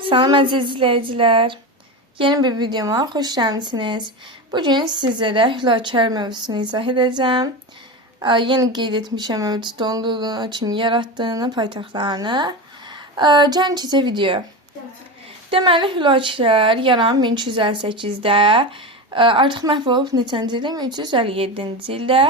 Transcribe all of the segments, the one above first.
Salam əziz izləyicilər. Yeni bir videoma xoş gəlmisiniz. Bugün sizlərə hülakar mövzusunu izah edəcəm. Yeni qeyd etmişəm mövcud olduğunu, kim yaratdığını, paytaxtlarını. Gəlin video. Deməli, hülakar yaranıb 1358-də, artıq məhv olub neçənci ildə? 1357-ci ildə.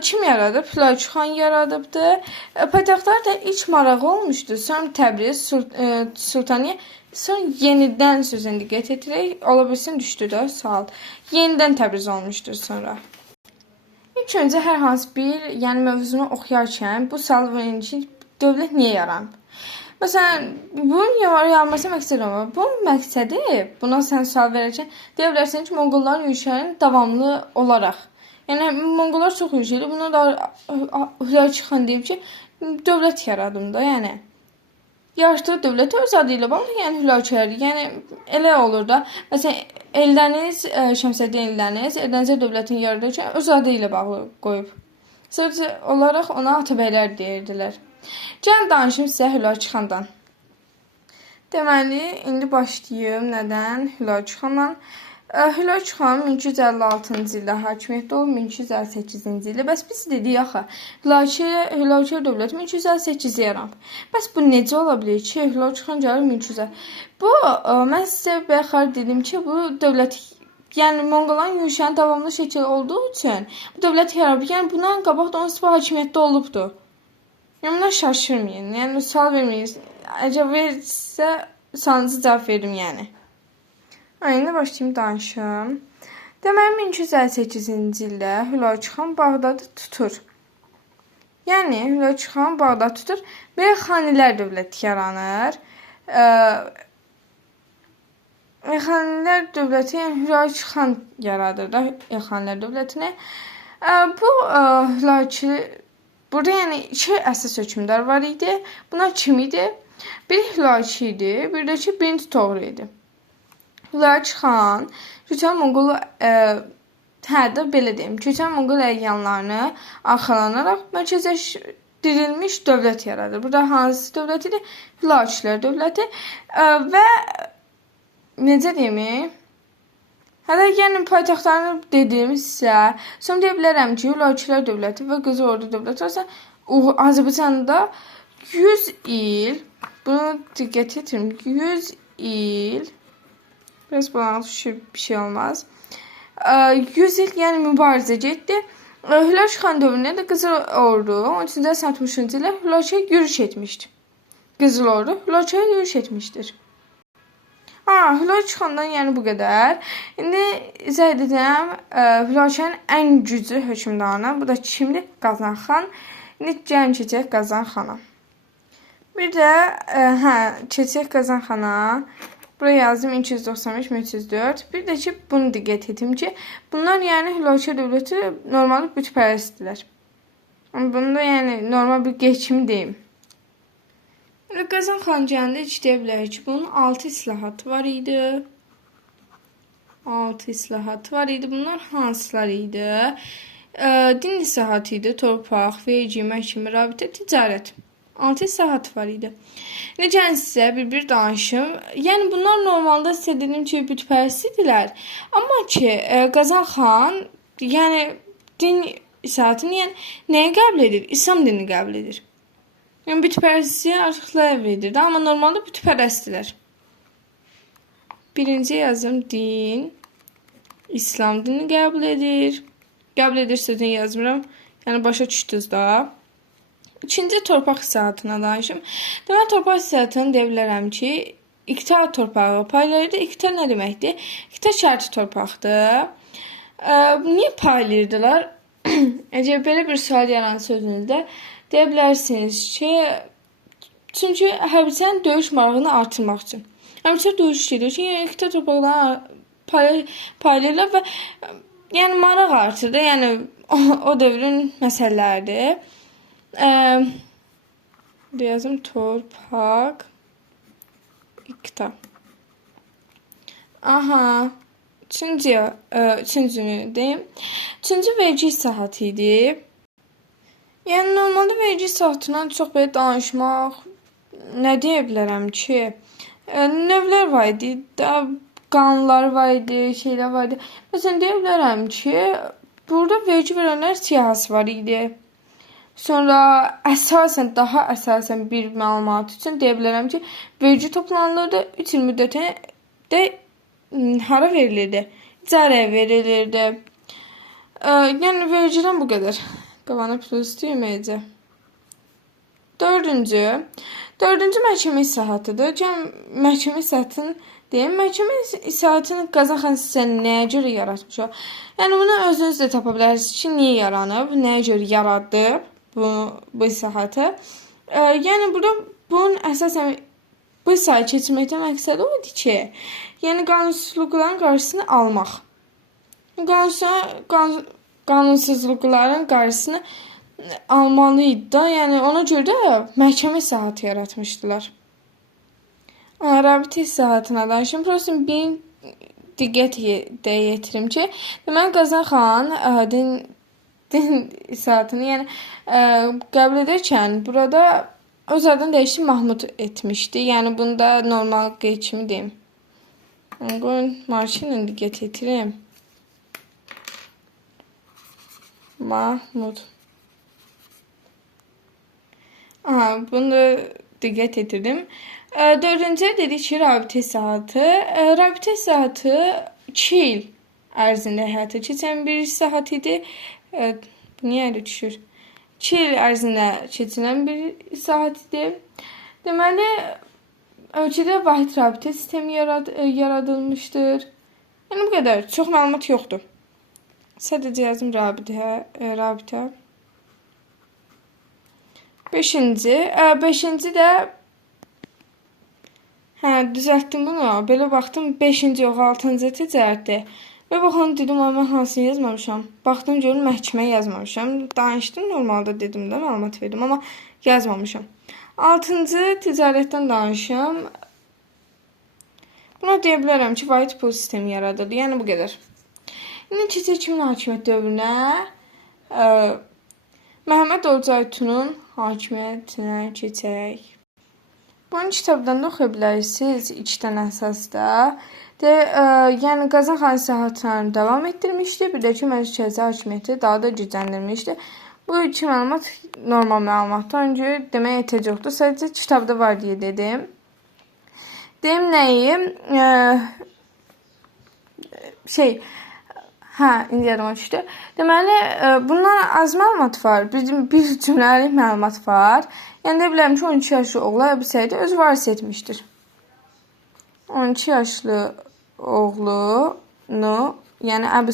Kim yaradıb? Hülakü xan yaradıbdı. Paytaxtlar da ilk marağı olmuşdu. Sonra Təbriz, Sultaniyə, sonra yenidən sözünü diqqət etirək, ola bilsin düşdü də sal. Yenidən Təbriz olmuşdur sonra. İlk öncə hər hansı bir mövzunu oxuyarkən bu sual verin ki, dövlət niyə yaranıb? Məsələn, bunun yaranması məqsədi var. Bunun məqsədi, buna sən sual verərkən deyə bilərsən ki, Monqolların yürüşlərinin davamlı olaraq. Yəni, Monqollar çox yürüşüydü. Buna da Hülakü xan deyib ki, dövlət yaradım da, yəni. Yaratdığı dövlət öz adı ilə bağlı, yəni Hülakülər. Yəni, elə olur da. Məsələn, Eldəniz, Şəmsəddin Eldəniz, Eldənizə dövlətin yaradarkən öz adı ilə bağlı qoyub. Sadəcə olaraq ona Atabəylər deyirdilər. Gəlin danışım sizə Hülakü xandan. Deməli, indi başlayım. Nədən? Hülakü xandan. Hülakü xan 1356-cı ildə hakimiyyətdə olub, 1358-ci ildə. Bəs biz dedik axı, Hülakü dövləti 1358-də yaranıb. Bəs bu necə ola bilir ki, Hülakü xan gəlir 1300-ə? Bu, mən sizə bəxər dedim ki, bu dövlət, yəni Monqolların yürüşlərinin davamlı şəkil olduğu üçün bu dövlət yaranıb. Yəni, bundan qabaq da onsuz bu hakimiyyətdə olubdur. Yəni, buna şaşırmayın. Yəni, sual verməyin. Əcəb verirsə, sualınızı cavab verim, yəni. İndi başlayayım danışım. Deməli, 1358-ci ildə Hülakü xan Bağdadı tutur. Yəni, Hülakü xan Bağdadı tutur və Xanilər dövləti yaranır. Xanilər dövləti, yəni Hülakü xan yaradır da Xanilər dövlətini. Bu Hülakü, burada yəni iki əsas hökmdar var idi. Bunlar kim idi? Biri Hülakü idi, bir də ki, birinci Toğrul idi. Hülakü xan köçən Monqol, belə deyim, köçən Monqol əyanlarını arxalanaraq mərkəzləşdirilmiş dövlət yaradır. Burada hansı dövlət idi? Hülakülər dövləti və necə deyim? Hələ yəni paytaxtlarını dediyimizsə, sonra deyə bilərəm ki, Hülakülər dövləti və Qızıl Ordu dövləti olsa, Azərbaycanda 100 il, bunu diqqət etirim, 100 il, biraz bulanıq bir şey olmaz. 100 il yəni mübarizə getdi. Hülakü xan dövründə də Qızıl Ordu 1360-cı ildə Hülaküyə yürüş etmişdir. Qızıl Ordu Hülaküyə yürüş etmişdir. Hülakü xandan yəni bu qədər. İndi izah edəcəm Hülakünin ən güclü hökmdarına. Bu da kimdir? Qazan xan. İndi gəlin keçək Qazan xana. Bir də keçək Qazan xana. Buraya yazdım 1295-1304. Bir də ki, bunu diqqət etdim ki, bunlar yəni Hülakü dövləti normalde bütpərəstdirlər. Bunu da yəni normal bir geçim deyim. Qazan xan gəndə heç deyə bilərik ki, bunun 6 islahatı var idi. 6 islahatı var idi. Bunlar hansılar idi? Din islahatı idi, torpaq, vergi, məhkəmə, rabitə, ticarət. 6 islahat var idi. Necə sizə bir danışım. Yəni bunlar normalda sizə dedim ki, bütpərəst idilər. Amma ki, Qazan xan yəni din islahatını yəni nəyə qəbul edir? İslam dinini qəbul edir. Yəni bütpərəstliyi artıq ləğv edir. Amma normalda bütpərəstdirlər. Birinci yazım din, İslam dinini qəbul edir. Qəbul edir sözünü yazmıram. Yəni başa düşdünüz da. İkinci torpaq islahatına danışım. Deməli, torpaq islahatını deyə bilərəm ki, iqta torpağı paylayırdı. İqta nə deməkdir? İqta şərti torpaqdır. Niyə paylayırdılar? Əcəb belə bir sual yaran sözünüzdə deyə bilərsiniz ki, çünki hərbçilərin döyüş marağını artırmaq üçün. Hərbçilər döyüş edir ki, iqta torpaqlarını paylayırlar və yəni maraq artırdı. Yəni o dövrün məsələləridir. Yazım torpaq iqta. Üçüncünü deyim. Üçüncü vergi islahatı idi. Yəni normalda vergi islahatından çox belə danışmaq nə deyə bilərəm ki, növlər var idi, qanunlar var idi, şeylər var idi. Məsələn, deyə bilərəm ki, burada vergi verənlər siyahısı var idi. Sonra daha əsasən bir məlumat üçün deyə bilərəm ki, vergi toplanılırdı, 3 il müddətində hara verilirdi? İcarəyə verilirdi. Yəni vergiden bu qədər. Qavana plus deməyəcək. Dördüncü məhkəmə islahatıdır. Məhkəmə islahatını deyim. Məhkəmə islahatını Qazanxan sistemi nəyə görə yaratmışıq? Yəni bunu özünüz də tapa bilərsiniz ki, niyə yaranıb, nəyə görə yaradıb bu islahatı. Yəni burada bunun əsasən bu islahatı keçirməkdən məqsədi o idi ki, yəni qanunsuzluqların qarşısını almaq. Qanunsuzluqların qarşısını almalıydı da, yəni ona görə də məhkəmə islahatı yaratmışdılar. Rabitə islahatına danışım. Prosim bir diqqət yetirim ki, deməli Qazanxan din islahatını yəni qəbul edərkən burada öz adını dəyişib Mahmud etmişdi. Yəni bunda normal qeyd kimi deyim. Qoyun marşinlə diqqət yetirim. Mahmud. Bunu diqqət edirdim. Dördüncü dedik ki, rabitə islahatı. Rabitə islahatı 2 il ərzində həyata keçən bir islahat idi. Niyə elə düşür? 2 il ərzində keçirilən bir islahat idi. Deməli, ölkədə vahid rabitə sistemi yaradılmışdır. Yəni bu qədər. Çox məlumat yoxdur. Sadəcə yazım rabitə. Beşinci də düzəltdim bunu. Belə baxdım 5-ci yox 6-cı təcərrüddir. Və baxın dedim mən hansını yazmamışam. Baxdım görüm məhkəmə yazmamışam. Danışdım normalda dedim də məlumat verdim amma yazmamışam. 6-cı ticarətdən danışım. Buna deyə bilərəm ki, vahid pul sistemi yaradıldı. Yəni bu qədər. İndi keçək kimin hakimiyyət dövrünə? Məhəmməd Olcaytunun hakimiyyətinə keçək. Bunun kitabdan da oxuya bilərsiniz 2 dənə əsasda. Yəni Qazanxan islahatlarını davam etdirmişdi. Bir də ki, mərkəzi hakimiyyəti daha da gücləndirmişdi. Bu 2 məlumat normal məlumatdır. Öncə deməyə ehtiyac yoxdur. Sadəcə kitabda var deyə dedim. Deyim nəyi? İndi yadıma düşdü. Deməli, bundan az məlumat var. Bir cümləlik məlumat var. Yəni deyə bilərəm ki, 12 yaşlı oğlu Əbu Səidi özü varis etmişdir. 12 yaşlı oğlunu, yəni Əbu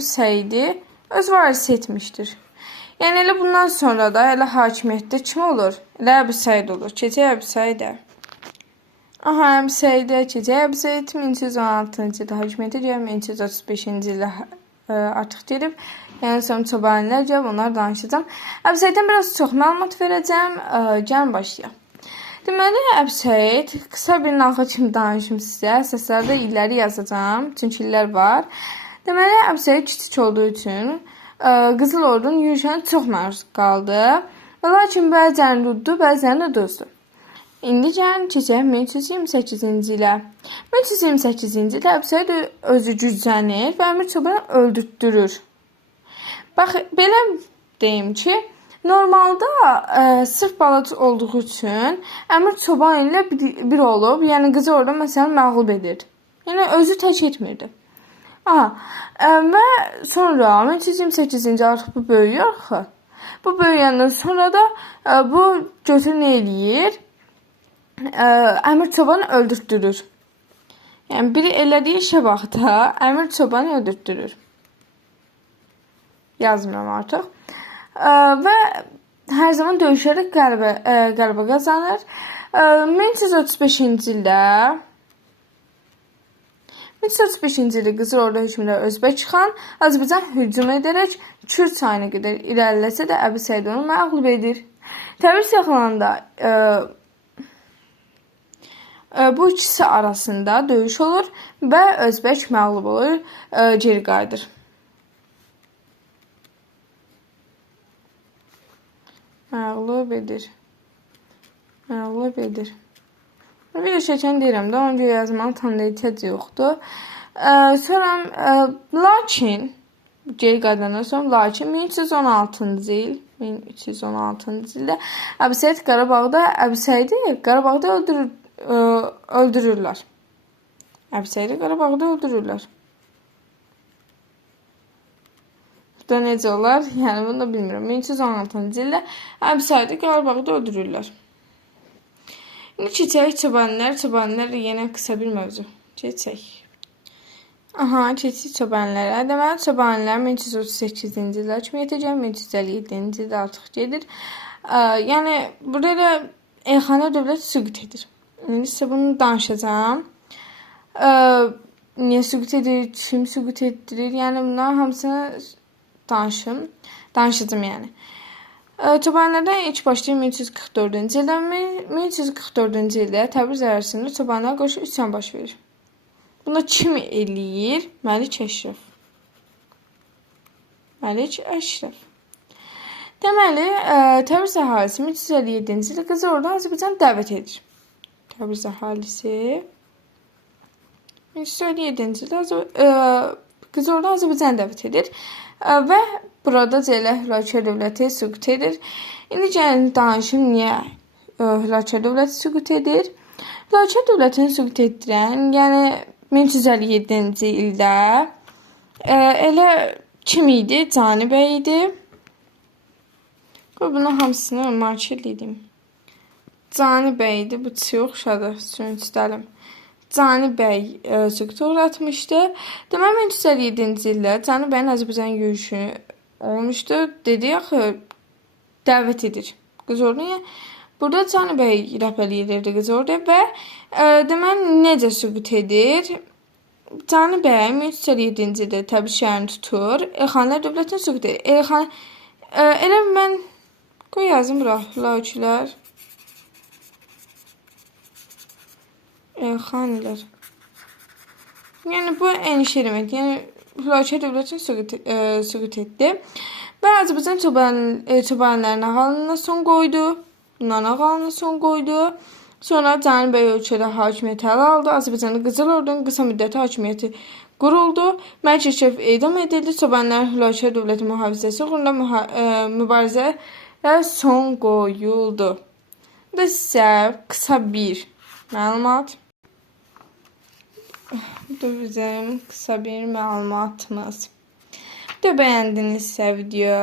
Səidi öz varis etmişdir. Yəni elə bundan sonra da elə hakimiyyətdə kim olur? Elə Əbu Səid olur. Keçək Əbu Səidə. Əbu Səidə keçək. Əbu Səid 1316-cı ildə hakimiyyətə gəlib, 1335-ci ildə artıq gedib. Yəni son çobanilər gəlib, onlar danışacağım. Əbu Səiddən biraz çox məlumat verəcəm. Gəlin başlayaq. Deməli, Əbu Səid qısa bir nağıl kimi danışım sizə. Əsaslarda illəri yazacağım, çünki illər var. Deməli, Əbu Səid kiçik olduğu üçün Qızıl Ordunun yürüşünə çox məruz qaldı. Lakin bəzən uddu, bəzən uduzdu. İndi gəlin keçək 1328-ci ilə. 1328-ci ildə Əbu Səid özü güclənir və Əmir Çobanı öldürtdürür. Bax, belə deyim ki, normalda sırf balaca olduğu üçün Əmir Çoban ilə bir olub, yəni qızı orada məsələn məğlub edir. Yəni özü tək etmirdi. Və sonra 1328-ci artıq bu böyüyür axı. Bu böyüyəndən sonra da bu götür nə eləyir? Əmir Çobanı öldürtdürür. Yəni biri elədiyi işə bax da Əmir Çobanı öldürtdürür. Yazmıram artıq. Və hər zaman döyüşərək qələbə qazanır. 1335-ci ildə Qızıl Ordu hökmdarı Özbək xan Azərbaycan hücum edərək Kür çayına qədər irəliləsə də Əbu Səid onu məğlub edir. Təbriz yaxınlığında bu ikisi arasında döyüş olur və Özbək məğlub olur, geri qayıdır. Məğlub edir. Video çəkən deyirəm də, ona görə yazmanın tam da ehtiyac yoxdur. Sonra lakin geri qayıdandan lakin 1316-cı ildə Əbu Səid Qarabağda öldürürlər. Əbu Səidi Qarabağda öldürürlər. Bu da necə olar? Yəni bunu da bilmirəm. 1316-cı ildə Əbu Səidi Qarabağda öldürürlər. İndi keçək çobanlar yenə qısa bir mövzu. Keçək. Keçik çobanlara. Deməli, çobanlar 1338-ci ildə hakimiyyətə gəlir, 1357-ci ildə artıq gedir. Yəni, burada da Elxanlar dövləti süqut edir. İndi sizə bunu danışacağım. Niyə süqut edir, kim süqut etdirir? Yəni, bunların hamısını danışacağım yəni. Çobanlardan ilk başlayıb 1344-cü ildə. 1344-cü ildə Təbriz ərazisində çobanlar qoşu üsyan baş verir. Bunda kim eləyir? Məlik Əşrəf. Deməli, Təbriz əhalisi 1357-ci ildə Qızıl Ordu Azərbaycan dəvət edir. Təbriz əhalisi 1357-ci ildə Qızıl Ordu Azərbaycan dəvət edir və burada Hülakü dövləti süqut edir. İndi gəlin danışım niyə Hülakü dövləti süqut edir. Hülakü dövlətini süqut etdirən, yəni 1357-ci ildə elə kim idi? Cani bəy idi. Bunun hamısını marşal edim. Cani bəy idi. Bu çox oxşadı. Sürüntüdəlim. Cani bəy süquta uğratmışdı. Deməli 1357-ci ildə Cani bəyin Azərbaycan yürüyüşü olmuşdu. Dedi axı dəvət edir Qızıl Orduya. Burada Cani bəy rəhbərlik edirdi Qızıl Orduya və deməli necə süqut edir? Cani bəy 1357-ci ildə Təbriz şəhərini tutur. Elxanlar dövlətini süqut edir. Elə mən qoy yazım bura. Hülakülər. Elxanilər. Yəni bu eyni şey demək. Yəni Hülakü dövlətini süqut etdi. Və Azərbaycan çobanlarının ağalına son qoydu. Bunların ağalına son qoydu. Sonra Cani bəy ölkədə hakimiyyəti ələ aldı. Azərbaycanda Qızıl Ordunun qısa müddəti hakimiyyəti quruldu. Məlik Əşrəf edam edildi. Çobanların Hülakü dövləti mühafizəsi uğrunda mübarizəyə son qoyuldu. Bu da sizə qısa bir məlumat. Bu da bizim qısa bir məlumatımız. Bir də bəyəndinizsə video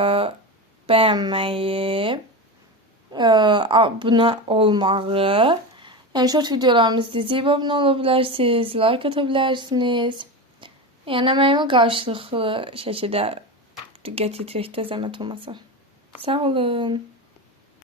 bəyənməyi, abunə olmağı, yəni short videolarımızı izləyib abunə ola bilərsiniz, like ata bilərsiniz. Yəni əməyimə qarşılıqlı şəkildə diqqət yetirəkdə zəhmət olmasa. Sağ olun.